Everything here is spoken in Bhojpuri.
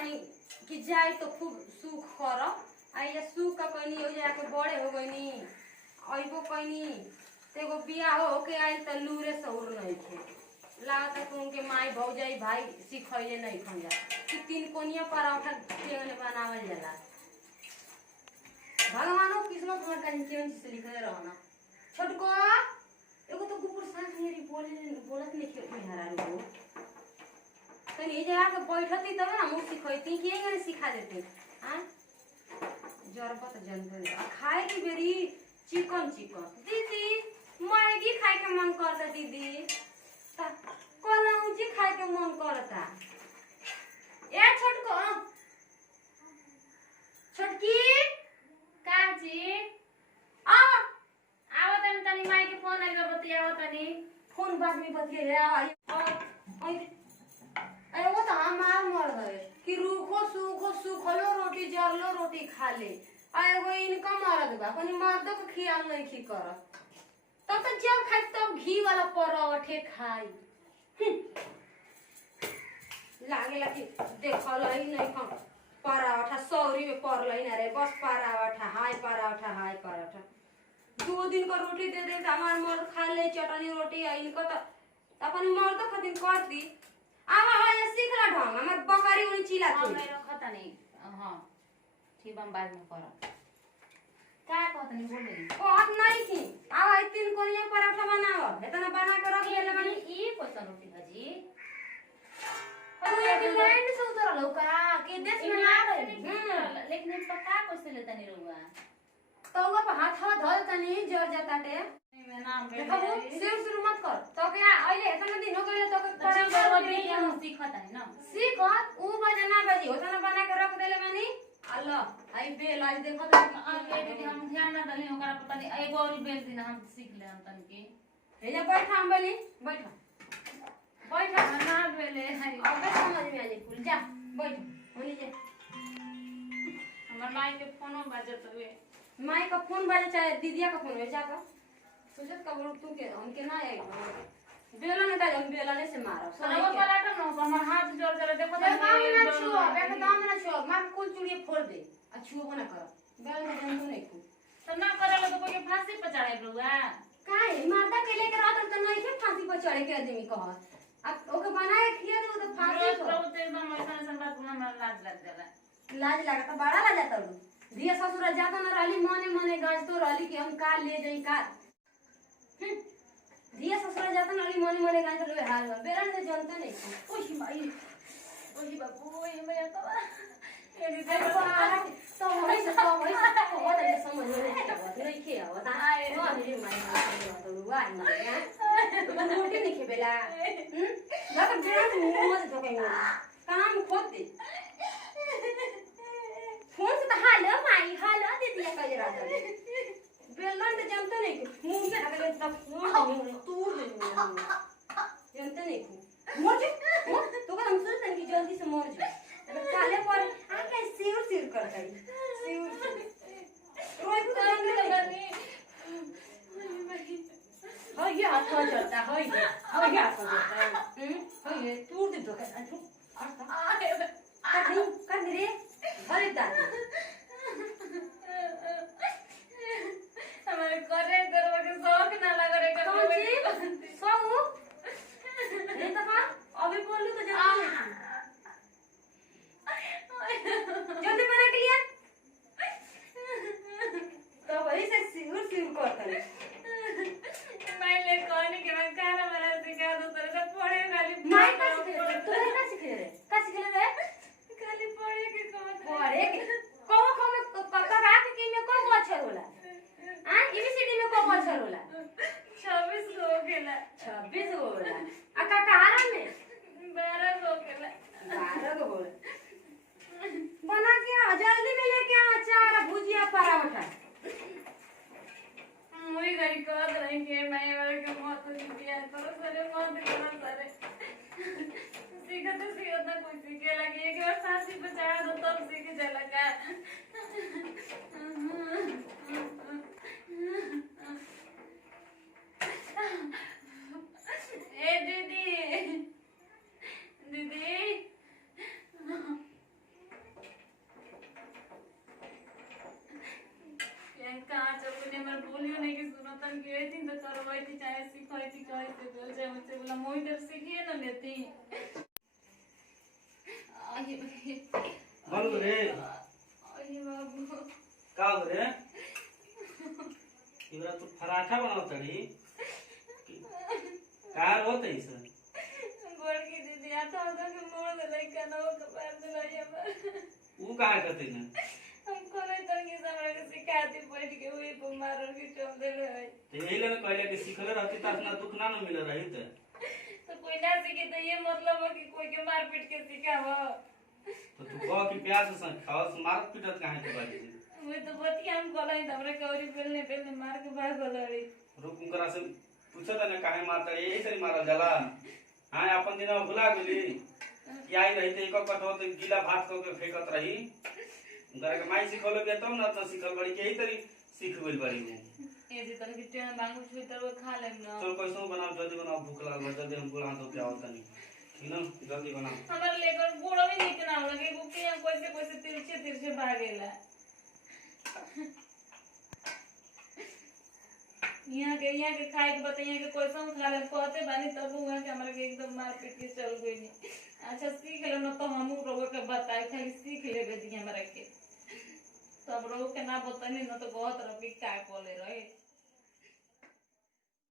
तानी कि जाई तो खूब सुख कर आइया सुख का कहनी हो जाके बड़े हो गईनी अइबो कहनी तेगो बियाह हो के आई त लूरे सहुर नहीं थे लागत कि उनके माई भौजाई भाई सिखैले नहीं खंजा कि तीन कोनिया पराठा केने बनावल जाला भगवानो किस्मत में कहीं केन से लिखले रहना छोटको एगो तो गुपुर सांस मेरी बोलत नहीं के हरारू हो तनी ये जा के बैठती तब ना मुंह सिखैती के गने सिखा देते हां जरबत जनते खाए की बेरी चिकन दीदी मैगी खाए के मन करता दीदी कलौजी खाए के मन करता ए छोटको छोटकी काजी आवा तनी तनी माई के फोन आइल बतियावा तनी फोन बाद में बतिए रे अरे वो तो हमार मर गए कि रूखो सूखलो रोटी जरलो रोटी खा ले एगो इनका मरद बा कनी मर्दों के खियाल नहीं खी कर तब तो जब खाई तब घी वाला पराठे खाई लागेला कि देखल ही नहीं खा पराठा 100 में पड़ल ना रे बस पराठा हाय पराठा 2 दिन का रोटी दे दे हमार मर्द खा ले चटनी रोटी है इनको तो अपन मर्द खातिर कर दी आवा है सीखला ढंग हमर बकरी उनी चिल्ला थी मैं रखता नहीं हां ठीक हम बाद में करब का कहत नहीं बोल रही कहत नहीं थी आवा 3 कोनिया पराठा बनाओ इतना बना के रख ले बनी ई क्वेश्चन रोटी भाजी और ये भी लैंड से उतर लौका के देश में ना रही लेकिन पका कैसे लेता नहीं रहुआ तो वो हाथ धल तनी जर जाताटे मैं नाम देखो सिर शुरू मत कर तो क्या आइले इतना दिन हो गइले तो हम सीखत है ना सीखत ऊ बजे ना बजी होता ना बना के रख देले मानी अल्लाह आई बेल आज देखो तो दीदी हम ध्यान ना दली ओकरा पता नहीं एगो और बेल दिन हम सीख ले हम तन के हे जा बैठा हम बोली बैठा ना बेले है अब समझ में आ जाई कुल जा बैठ होनी जा हमर माई के फोनो बजत हुए माई का फोन बजे चाहे दीदिया का फोन हो जा का सोचत का बोल तू के हमके ना आई बेला ने हम बेला ने से मारो सरवा पलाटा न हमर हाथ जोर जोर देखो एकदम ना छुओ मार कुल चूड़िए फोड़ दे आ छुओ ना कर बेल में जंतु नहीं को तो ना करेला तो कोई फांसी पे चढ़ाई बउआ काहे मारदा के लेके रात तो नहीं के फांसी पर चढ़े के आदमी कह अब ओके बनाए खिया दे तो फांसी पर तो एकदम ऐसा बात हमरा लाज लग जाला लाज लगा तो बड़ा लाज आता दिया ससुर जाता ना रहली मने गाज तो रहली कि हम का ले जाई का दिया ससुर जाता ना रहली मने गाज तो हाल हो बेरन से जानते नहीं ओही माई ओही बाबू ओही मैं तो ये तो वही से वो तो समझ नहीं के आवत आए वो मेरी माई तो रुआ नहीं रोटी नहीं खेबेला लगा बेरन मुंह से तो कहीं काम खोद दे फोन से तो हाल दीदी का जरा बेलन तो जानते नहीं मुंह में अगर तब तू जानते नहीं मर जा तो का हम सोचते कि जल्दी से मर जा अगर काले पर आके सिर करता है रोई को जानते नहीं हां ये हाथ हो जाता है हां ये हाथ हो जाता है हां ये तू दे दो कर दे रे अरे दादी हमारे करे करवा के शौक ना लगा रे कौन सी सौ ये तो का अभी बोल लूं तो जल्दी बना के लिया तो वही से सिर करता है मैं ले कौन के मैं खाना बना सिखा दो तेरे से पढ़े वाली माय का सीखे रे खाली पढ़े के कौन पढ़े के को में पक्का के की में को अक्षर होला हां एबीसीडी में को अक्षर होला 26 हो गेला 26 होला आ का कहारा में 12 हो गेला 12 होला बना के आ जल्दी में लेके आ अचार भुजिया पराठा मुई गई को रहेंगे मैं वाले के मौत हो गया तो सारे मौत करना सारे सीखा तो सीखा ना कोई सीखे लगी एक बार फांसी पे चढ़ा दो तब सीखे चला का ए दीदी दीदी थी कैसे तो जे मुझसे बोला मोई तर सीखिए ना लेती आई बोल रे आई बाबू का हो रे इबरा तू पराठा बनाव तड़ी कार होत है इस बड़की दीदी आता होता कि मोड़ दे लइका ना हो कपार दे लइया पर ऊ कहा करते न हमको नहीं तो कि हमरा के सिखाती बैठ के वही पर मारो के चल दे रहे तो यही लगे कहले कि सिखले रहती त अपना दुख ना न मिल रही तो कोई ना सीखे तो ये मतलब है कि कोई के मार पीट के सिखावा तो तू कह कि प्यार से खाओ मार पीटत काहे के बारी मैं तो बतिया हम कहलाई त हमरा कौरी पेलने पेलने मार के भाग गलड़ी रुक उनकरा से पूछत न काहे मारता यही से मारल जाला हां अपन दिन भुला गेली कि आई रही त एक कटो त गीला भात क के फेकत रही उनकरा के माई सिखौले के तब न त सिखल बड़ी के ही तरी सीख गइल बड़ी ये जी तन की ट्रेन मांगू छुई तर वो खा लेम ना चल कैसो बनाओ जल्दी बनाओ भूख लागल बा जल्दी हम बुला तो क्या होता नहीं ठीक ना जल्दी बनाओ हमारे लेकर बूढ़ा भी नहीं ना लगे गुप्ती हम कैसे कैसे तिरछे तिरछे भागेला यहाँ के खाए के बताइए कि कैसे खा ले कहते बानी तब वहां के हमरा के एकदम मार पीट के चल गई अच्छा सीख ले न तो हमू रोग के बताए खाली सीख ले दी हमरा के तब रोग के ना बतानी न तो बहुत रबी का कोले रहे